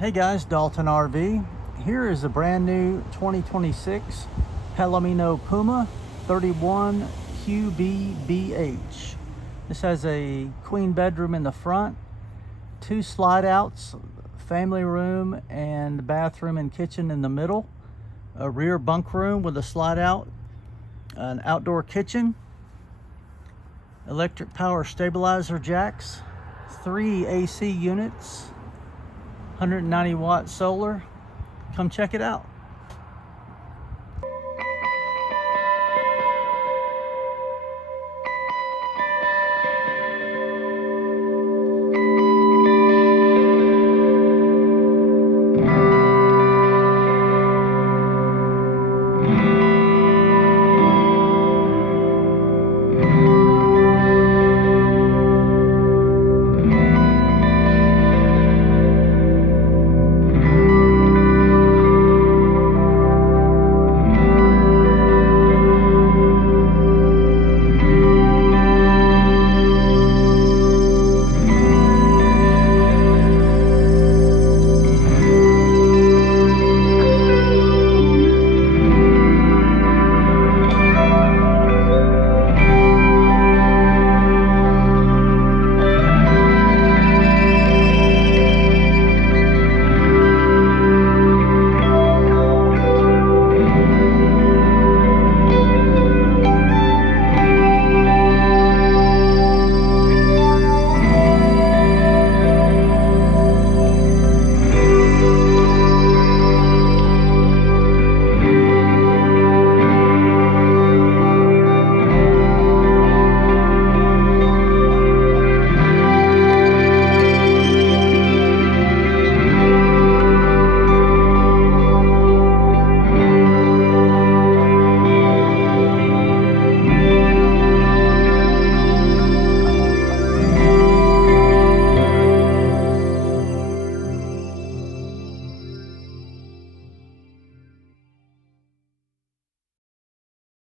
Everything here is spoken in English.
Hey guys, Dalton RV. Here is a brand new 2026 Palomino Puma 31QBBH. This has a queen bedroom in the front, 2 slide outs, family room and bathroom and kitchen in the middle, a rear bunk room with a slide out, an outdoor kitchen, electric power stabilizer jacks, 3 AC units, 190 watt solar. Come check it out.